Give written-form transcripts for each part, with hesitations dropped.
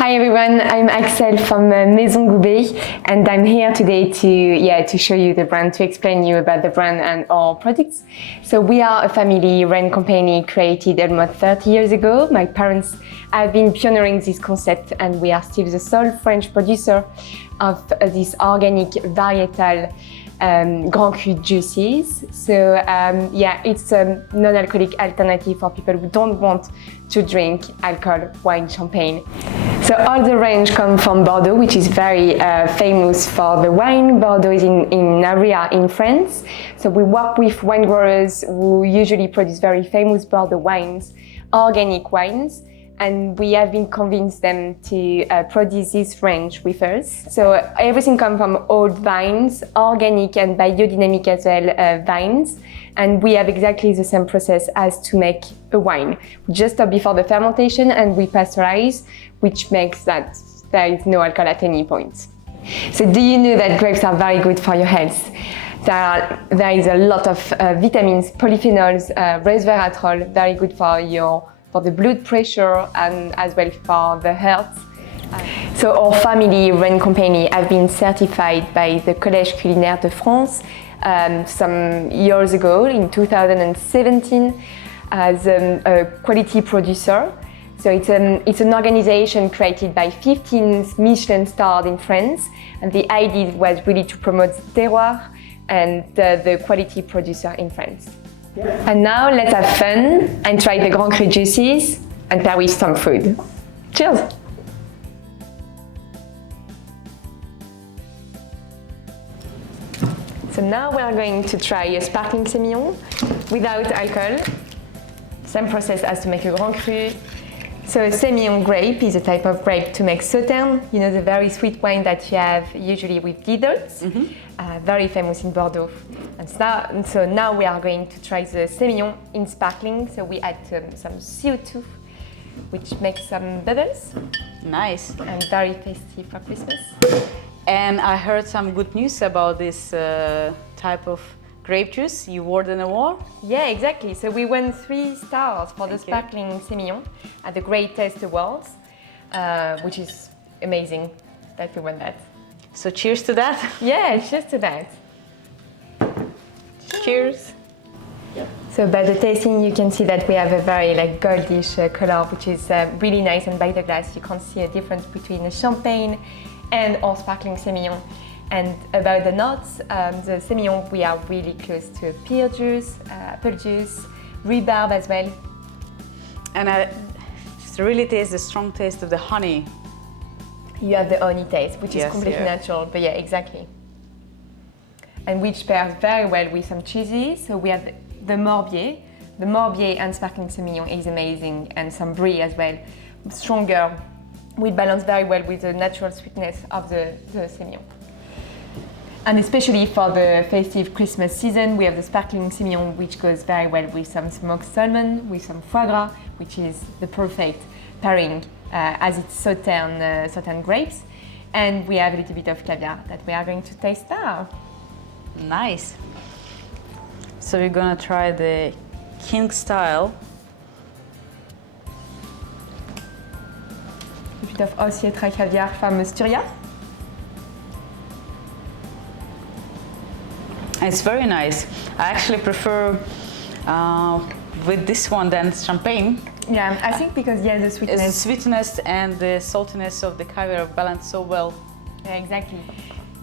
Hi everyone, I'm Axel from Maison Goubet, and I'm here today to show you the brand, to explain you about the brand and our products. So we are a family-run company created almost 30 years ago. My parents have been pioneering this concept, and we are still the sole French producer of this organic varietal Grand Cru juices. So it's a non-alcoholic alternative for people who don't want to drink alcohol, wine, champagne. So all the range come from Bordeaux, which is very famous for the wine. Bordeaux is in area in France. So we work with wine growers who usually produce very famous Bordeaux wines, organic wines. And we have been convinced them to produce this range with us. So everything comes from old vines, organic and biodynamic as well vines. And we have exactly the same process as to make a wine. We just stop before the fermentation and we pasteurize, which makes that there is no alcohol at any point. So do you know that grapes are very good for your health? There is a lot of vitamins, polyphenols, resveratrol, very good for the blood pressure and as well for the heart. So our family-run company have been certified by the Collège Culinaire de France some years ago, in 2017, as a quality producer. So it's an organization created by 15 Michelin stars in France, and the idea was really to promote terroir and the quality producer in France. And now let's have fun and try the Grand Cru juices and pair with some food. Cheers! So now we are going to try a sparkling semillion without alcohol. Same process as to make a Grand Cru. So a semillion grape is a type of grape to make sauterne, you know, the very sweet wine that you have usually with diddles, very famous in Bordeaux. And so now we are going to try the semillion in sparkling. So we add some CO2, which makes some bubbles. Nice. And very tasty for Christmas. And I heard some good news about this type of grape juice. You won an award? Yeah, exactly. So we won 3 stars for the sparkling semillion at the Great Taste Awards, which is amazing that we won that. So cheers to that. Yeah, cheers to that. Cheers. So by the tasting, you can see that we have a very goldish color, which is really nice. And by the glass, you can see a difference between the champagne and our sparkling semillion. And about the notes, the semillion, we are really close to pear juice, apple juice, rhubarb as well. And I really taste the strong taste of the honey. You have the honey taste, which is completely natural, but yeah, exactly. And which pairs very well with some cheeses. So we have the Morbier. The Morbier and sparkling semillion is amazing, and some Brie as well, stronger. We balance very well with the natural sweetness of the semillion. And especially for the festive Christmas season, we have the sparkling semillion, which goes very well with some smoked salmon, with some foie gras, which is the perfect pairing as it's sauterne grapes. And we have a little bit of caviar that we are going to taste now. Nice. So we're gonna try the king style. A bit of Osietra caviar from Styria. It's very nice. I actually prefer with this one than champagne. Yeah, I think because the sweetness. The sweetness and the saltiness of the caviar balance so well. Yeah, exactly.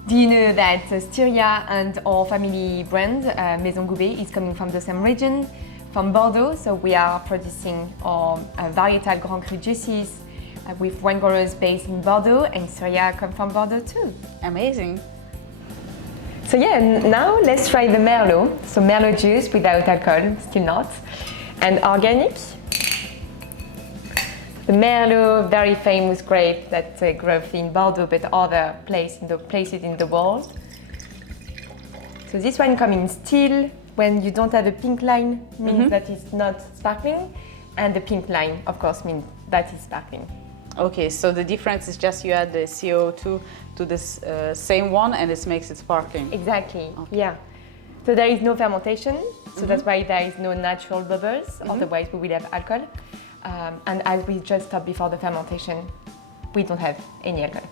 Do you know that Styria and our family brand, Maison Goubet, is coming from the same region, from Bordeaux? So we are producing our varietal Grand Cru juices with wine growers based in Bordeaux, and Styria come from Bordeaux too. Amazing. So yeah, now let's try the merlot. So merlot juice without alcohol, still not, and organic. The merlot, very famous grape that grows in Bordeaux, but other places in the world. So this one comes in still. When you don't have a pink line, means that it's not sparkling, and the pink line, of course, means that is sparkling. Okay, so the difference is just you add the CO2 to this same one, and this makes it sparkling. Exactly. Okay. Yeah. So there is no fermentation, so that's why there is no natural bubbles. Otherwise, we will have alcohol. And as we just stopped before the fermentation. we don't have any alcohol.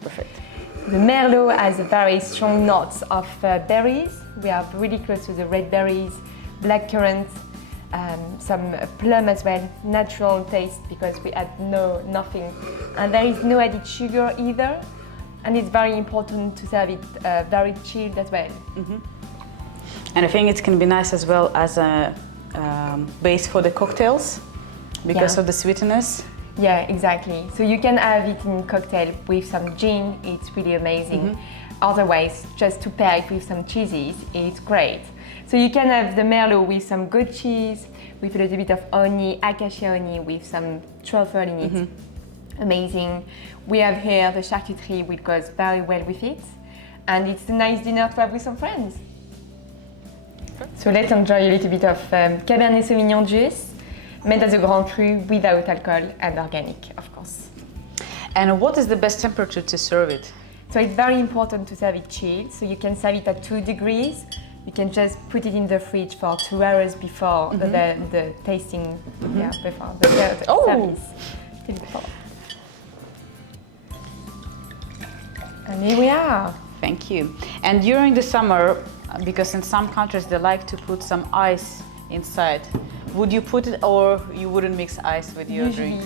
Perfect. The merlot has a very strong notes of berries. We are really close to the red berries, black currant, some plum as well, natural taste because we add nothing. And there is no added sugar either. And it's very important to serve it very chilled as well. Mm-hmm. And I think it can be nice as well as a base for the cocktails because of the sweetness. Yeah, exactly. So you can have it in cocktail with some gin, it's really amazing. Mm-hmm. Otherwise, just to pair it with some cheeses, it's great. So you can have the merlot with some goat cheese, with a little bit of honey, acacia honey, with some truffle in it. Mm-hmm. Amazing. We have here the charcuterie, which goes very well with it. And it's a nice dinner to have with some friends. So let's enjoy a little bit of Cabernet Sauvignon juice, made as a Grand Cru without alcohol and organic, of course. And what is the best temperature to serve it? So it's very important to serve it chilled. So you can serve it at 2 degrees. You can just put it in the fridge for 2 hours before the tasting, before the service. And here we are. Thank you. And during the summer, because in some countries they like to put some ice inside, would you put it or you wouldn't mix ice with your drink?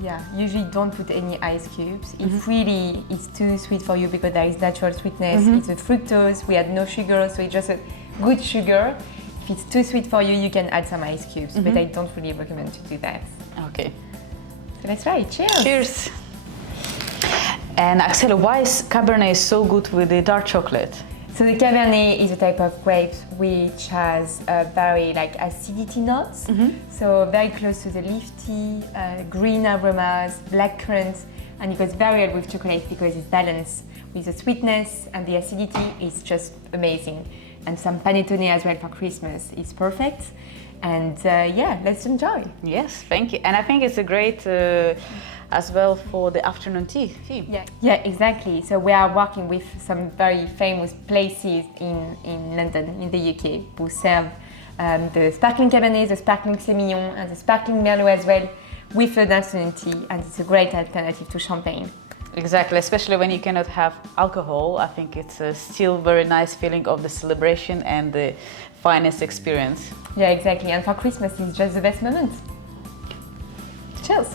Yeah, usually don't put any ice cubes. If really it's too sweet for you because there is natural sweetness, it's a fructose, we add no sugar, so it's just a good sugar. If it's too sweet for you, you can add some ice cubes, but I don't really recommend to do that. Okay. So let's try it. Cheers! Cheers! And Axel, why is Cabernet so good with the dark chocolate? So the Cabernet is a type of grape which has a very acidity notes, so very close to the leafy, green aromas, black currants, and it goes very well with chocolate because it's balanced with the sweetness and the acidity. It's just amazing. And some panettone as well for Christmas is perfect. And let's enjoy. Yes, thank you. And I think it's a great as well for the afternoon tea. Yeah, exactly. So we are working with some very famous places in London, in the UK, who serve the sparkling Cabernet, the sparkling semillion, and the sparkling merlot as well with an afternoon tea, and it's a great alternative to champagne. Exactly, especially when you cannot have alcohol. I think it's a still very nice feeling of the celebration and the finest experience. Yeah, exactly. And for Christmas, it's just the best moment. Cheers!